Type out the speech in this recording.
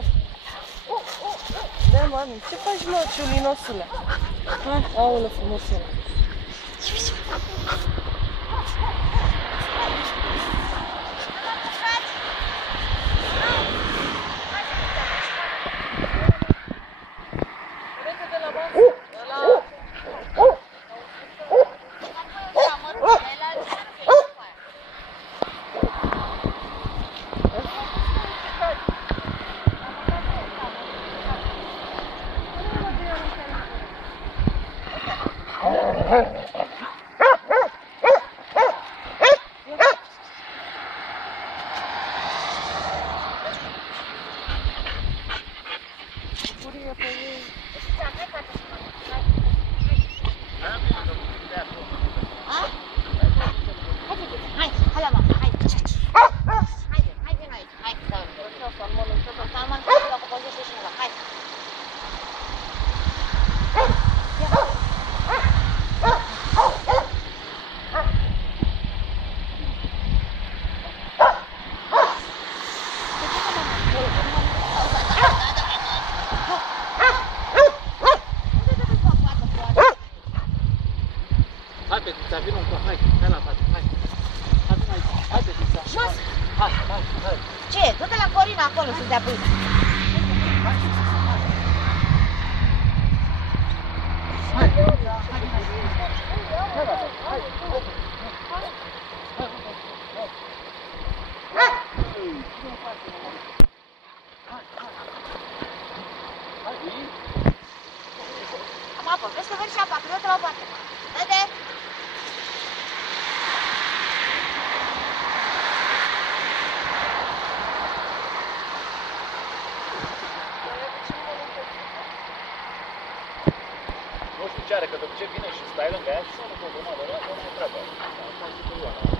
asta. Da, mami, ce faci, mă, ciulinosule? Hai, aulă frumosule. Hai, Petița, vină un coa, hai la față, hai. Hai, vină aici, hai, Petița. Hai. Ce? Du-te la Corina acolo să-ți dea pâine. Am apă, vezi că mergi și apa, că nu te la o parte. Dă-te! Nu știu ce are, că după ce vine și stai lângă ea și sună cu o grămadă, nu mai treabă. Asta e cu Ioana.